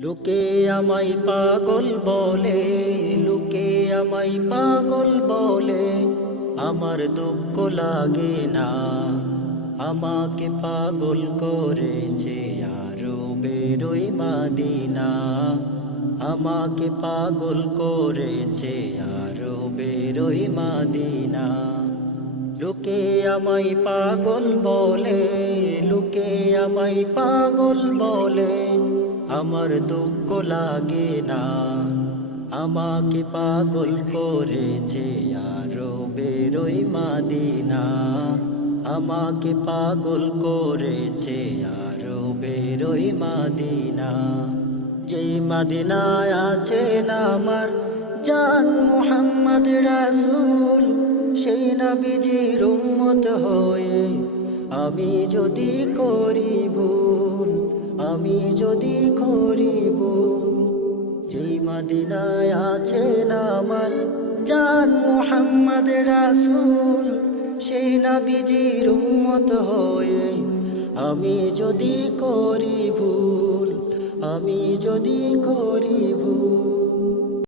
লোকে আমায় পাগল বলে, লোকে আমায় পাগল বলে, আমার দুঃখ লাগে না। আমাকে পাগল করেছে আরো বেরোই মাদিনা। আমাকে পাগল করেছে আরো বেরোই মাদিনা। লোকে আমায় পাগল বলে, লোকে আমায় পাগল বলে, আমার দুঃখ লাগে না। আমাকে পাগল করেছে আরো বেরোই মাদিনা। আমাকে পাগল করেছে আরো বেরোই মাদিনা। যেই মাদিনায় আছেন আমার জান মুহাম্মদ রাসূল, সেই নবীজির উম্মত হয়ে আমি যদি করি ভুল, আমি যদি করি ভুল। যেই মদিনায় আছেন আমার জান মুহাম্মদ রাসূল, সেই নবীজির উম্মত হয়ে আমি যদি করি ভুল, আমি যদি করি ভুল।